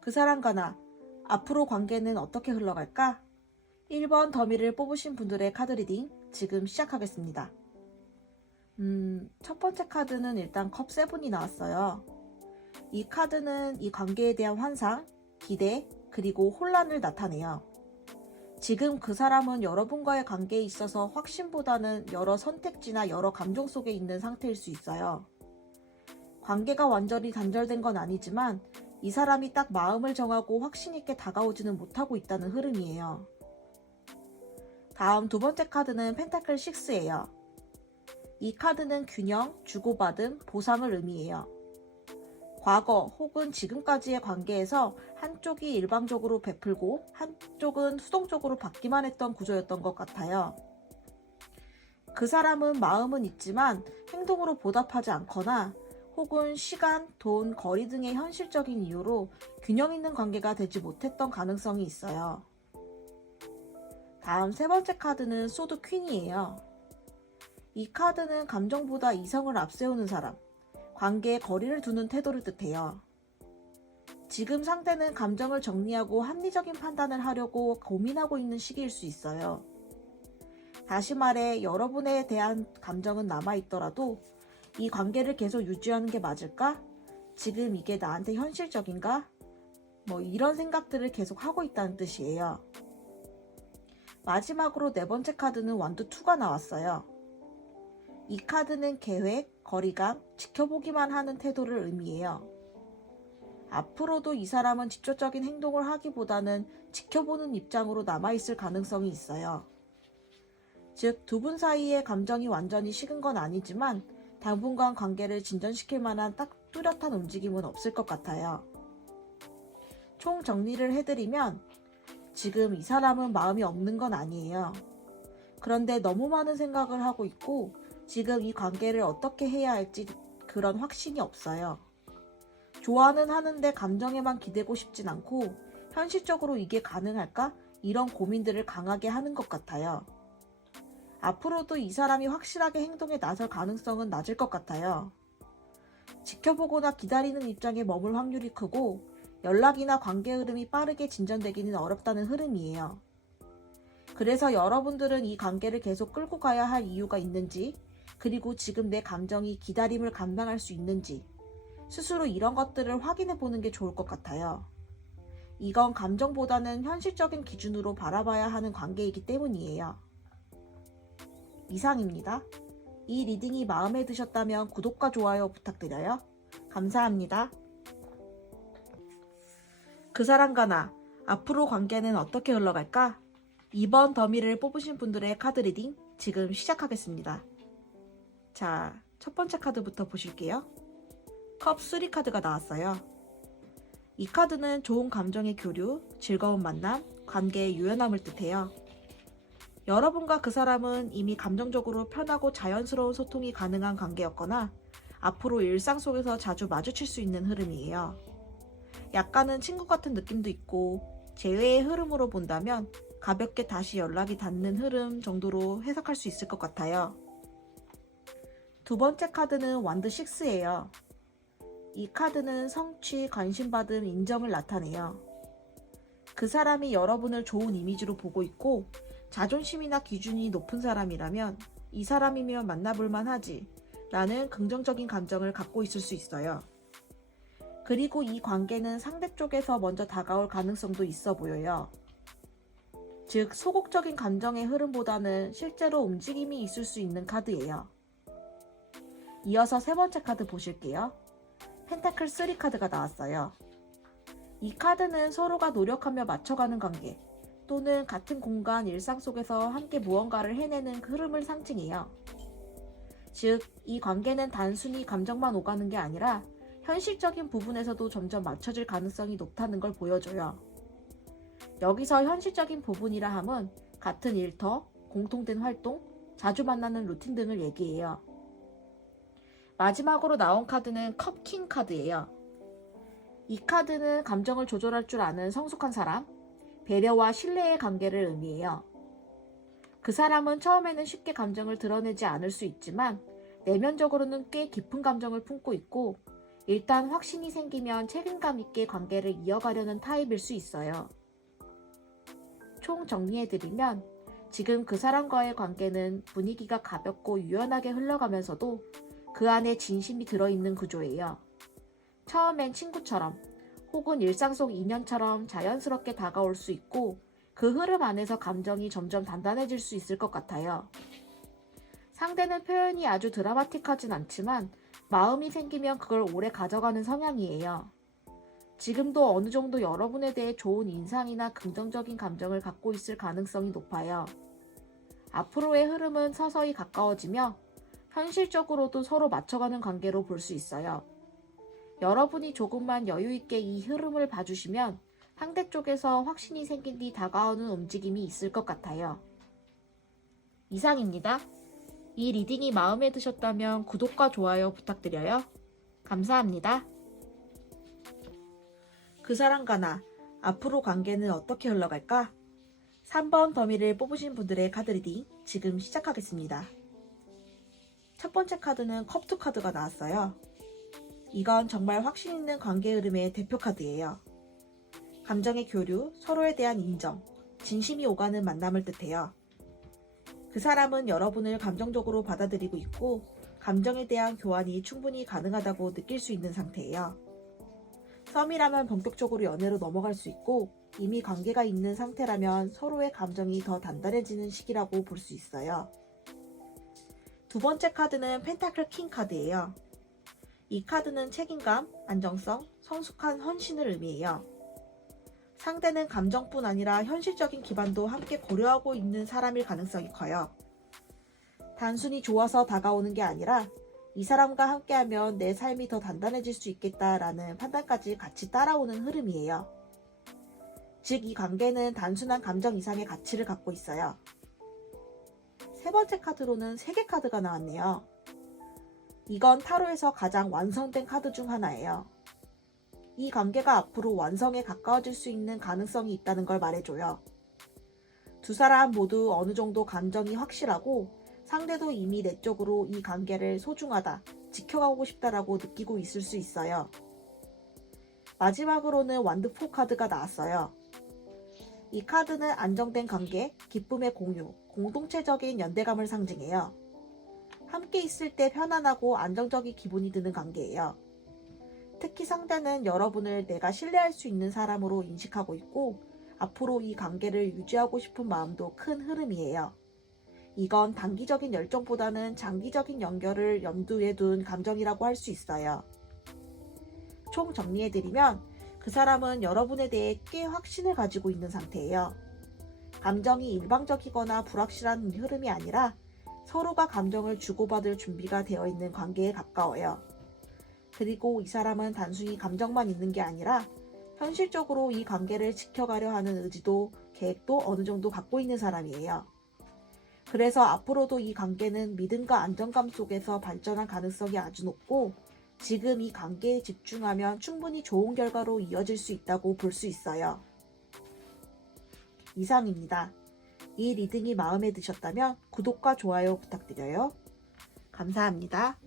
그 사람과 나, 앞으로 관계는 어떻게 흘러갈까? 1번 더미를 뽑으신 분들의 카드 리딩 지금 시작하겠습니다. 첫 번째 카드는 일단 컵 세븐이 나왔어요. 이 카드는 이 관계에 대한 환상, 기대, 그리고 혼란을 나타내요. 지금 그 사람은 여러분과의 관계에 있어서 확신보다는 여러 선택지나 여러 감정 속에 있는 상태일 수 있어요. 관계가 완전히 단절된 건 아니지만 이 사람이 딱 마음을 정하고 확신 있게 다가오지는 못하고 있다는 흐름이에요. 다음 두 번째 카드는 펜타클 6예요. 이 카드는 균형, 주고받음, 보상을 의미해요. 과거 혹은 지금까지의 관계에서 한쪽이 일방적으로 베풀고 한쪽은 수동적으로 받기만 했던 구조였던 것 같아요. 그 사람은 마음은 있지만 행동으로 보답하지 않거나 혹은 시간, 돈, 거리 등의 현실적인 이유로 균형 있는 관계가 되지 못했던 가능성이 있어요. 다음 세 번째 카드는 소드 퀸이에요. 이 카드는 감정보다 이성을 앞세우는 사람, 관계에 거리를 두는 태도를 뜻해요. 지금 상대는 감정을 정리하고 합리적인 판단을 하려고 고민하고 있는 시기일 수 있어요. 다시 말해 여러분에 대한 감정은 남아있더라도 이 관계를 계속 유지하는 게 맞을까? 지금 이게 나한테 현실적인가? 이런 생각들을 계속 하고 있다는 뜻이에요. 마지막으로 네 번째 카드는 완드 2가 나왔어요. 이 카드는 계획, 거리감, 지켜보기만 하는 태도를 의미해요. 앞으로도 이 사람은 직접적인 행동을 하기보다는 지켜보는 입장으로 남아있을 가능성이 있어요. 즉, 두 분 사이의 감정이 완전히 식은 건 아니지만 당분간 관계를 진전시킬 만한 딱 뚜렷한 움직임은 없을 것 같아요. 총 정리를 해드리면 지금 이 사람은 마음이 없는 건 아니에요. 그런데 너무 많은 생각을 하고 있고 지금 이 관계를 어떻게 해야 할지 그런 확신이 없어요. 좋아는 하는데 감정에만 기대고 싶진 않고 현실적으로 이게 가능할까? 이런 고민들을 강하게 하는 것 같아요. 앞으로도 이 사람이 확실하게 행동에 나설 가능성은 낮을 것 같아요. 지켜보거나 기다리는 입장에 머물 확률이 크고 연락이나 관계 흐름이 빠르게 진전되기는 어렵다는 흐름이에요. 그래서 여러분들은 이 관계를 계속 끌고 가야 할 이유가 있는지, 그리고 지금 내 감정이 기다림을 감당할 수 있는지 스스로 이런 것들을 확인해 보는 게 좋을 것 같아요. 이건 감정보다는 현실적인 기준으로 바라봐야 하는 관계이기 때문이에요. 이상입니다. 이 리딩이 마음에 드셨다면 구독과 좋아요 부탁드려요. 감사합니다. 그 사람과 나, 앞으로 관계는 어떻게 흘러갈까? 2번 더미를 뽑으신 분들의 카드 리딩 지금 시작하겠습니다. 자, 첫 번째 카드부터 보실게요. 컵 3 카드가 나왔어요. 이 카드는 좋은 감정의 교류, 즐거운 만남, 관계의 유연함을 뜻해요. 여러분과 그 사람은 이미 감정적으로 편하고 자연스러운 소통이 가능한 관계였거나 앞으로 일상 속에서 자주 마주칠 수 있는 흐름이에요. 약간은 친구 같은 느낌도 있고 재회의 흐름으로 본다면 가볍게 다시 연락이 닿는 흐름 정도로 해석할 수 있을 것 같아요. 두 번째 카드는 완드 6예요. 이 카드는 성취, 관심받음, 인정을 나타내요. 그 사람이 여러분을 좋은 이미지로 보고 있고 자존심이나 기준이 높은 사람이라면 이 사람이면 만나볼 만하지 라는 긍정적인 감정을 갖고 있을 수 있어요. 그리고 이 관계는 상대 쪽에서 먼저 다가올 가능성도 있어 보여요. 즉, 소극적인 감정의 흐름보다는 실제로 움직임이 있을 수 있는 카드예요. 이어서 세 번째 카드 보실게요. 펜타클 3 카드가 나왔어요. 이 카드는 서로가 노력하며 맞춰가는 관계 또는 같은 공간 일상 속에서 함께 무언가를 해내는 그 흐름을 상징해요. 즉, 이 관계는 단순히 감정만 오가는 게 아니라 현실적인 부분에서도 점점 맞춰질 가능성이 높다는 걸 보여줘요. 여기서 현실적인 부분이라 함은 같은 일터, 공통된 활동, 자주 만나는 루틴 등을 얘기해요. 마지막으로 나온 카드는 컵킹 카드예요. 이 카드는 감정을 조절할 줄 아는 성숙한 사람, 배려와 신뢰의 관계를 의미해요. 그 사람은 처음에는 쉽게 감정을 드러내지 않을 수 있지만 내면적으로는 꽤 깊은 감정을 품고 있고 일단 확신이 생기면 책임감 있게 관계를 이어가려는 타입일 수 있어요. 총 정리해드리면 지금 그 사람과의 관계는 분위기가 가볍고 유연하게 흘러가면서도 그 안에 진심이 들어있는 구조예요. 처음엔 친구처럼 혹은 일상 속 인연처럼 자연스럽게 다가올 수 있고 그 흐름 안에서 감정이 점점 단단해질 수 있을 것 같아요. 상대는 표현이 아주 드라마틱하진 않지만 마음이 생기면 그걸 오래 가져가는 성향이에요. 지금도 어느 정도 여러분에 대해 좋은 인상이나 긍정적인 감정을 갖고 있을 가능성이 높아요. 앞으로의 흐름은 서서히 가까워지며 현실적으로도 서로 맞춰가는 관계로 볼 수 있어요. 여러분이 조금만 여유있게 이 흐름을 봐주시면 상대 쪽에서 확신이 생긴 뒤 다가오는 움직임이 있을 것 같아요. 이상입니다. 이 리딩이 마음에 드셨다면 구독과 좋아요 부탁드려요. 감사합니다. 그 사람과 나, 앞으로 관계는 어떻게 흘러갈까? 3번 더미를 뽑으신 분들의 카드 리딩 지금 시작하겠습니다. 첫 번째 카드는 컵2 카드가 나왔어요. 이건 정말 확신 있는 관계 흐름의 대표 카드예요. 감정의 교류, 서로에 대한 인정, 진심이 오가는 만남을 뜻해요. 그 사람은 여러분을 감정적으로 받아들이고 있고 감정에 대한 교환이 충분히 가능하다고 느낄 수 있는 상태예요. 썸이라면 본격적으로 연애로 넘어갈 수 있고 이미 관계가 있는 상태라면 서로의 감정이 더 단단해지는 시기라고 볼 수 있어요. 두 번째 카드는 펜타클 킹 카드예요. 이 카드는 책임감, 안정성, 성숙한 헌신을 의미해요. 상대는 감정뿐 아니라 현실적인 기반도 함께 고려하고 있는 사람일 가능성이 커요. 단순히 좋아서 다가오는 게 아니라 이 사람과 함께하면 내 삶이 더 단단해질 수 있겠다라는 판단까지 같이 따라오는 흐름이에요. 즉, 이 관계는 단순한 감정 이상의 가치를 갖고 있어요. 세 번째 카드로는 세계 카드가 나왔네요. 이건 타로에서 가장 완성된 카드 중 하나예요. 이 관계가 앞으로 완성에 가까워질 수 있는 가능성이 있다는 걸 말해줘요. 두 사람 모두 어느 정도 감정이 확실하고 상대도 이미 내적으로 이 관계를 소중하다, 지켜가고 싶다라고 느끼고 있을 수 있어요. 마지막으로는 완드4 카드가 나왔어요. 이 카드는 안정된 관계, 기쁨의 공유, 공동체적인 연대감을 상징해요. 함께 있을 때 편안하고 안정적인 기분이 드는 관계예요. 특히 상대는 여러분을 내가 신뢰할 수 있는 사람으로 인식하고 있고 앞으로 이 관계를 유지하고 싶은 마음도 큰 흐름이에요. 이건 단기적인 열정보다는 장기적인 연결을 염두에 둔 감정이라고 할 수 있어요. 총 정리해드리면 그 사람은 여러분에 대해 꽤 확신을 가지고 있는 상태예요. 감정이 일방적이거나 불확실한 흐름이 아니라 서로가 감정을 주고받을 준비가 되어 있는 관계에 가까워요. 그리고 이 사람은 단순히 감정만 있는 게 아니라 현실적으로 이 관계를 지켜가려 하는 의지도 계획도 어느 정도 갖고 있는 사람이에요. 그래서 앞으로도 이 관계는 믿음과 안정감 속에서 발전할 가능성이 아주 높고 지금 이 관계에 집중하면 충분히 좋은 결과로 이어질 수 있다고 볼 수 있어요. 이상입니다. 이 리딩이 마음에 드셨다면 구독과 좋아요 부탁드려요. 감사합니다.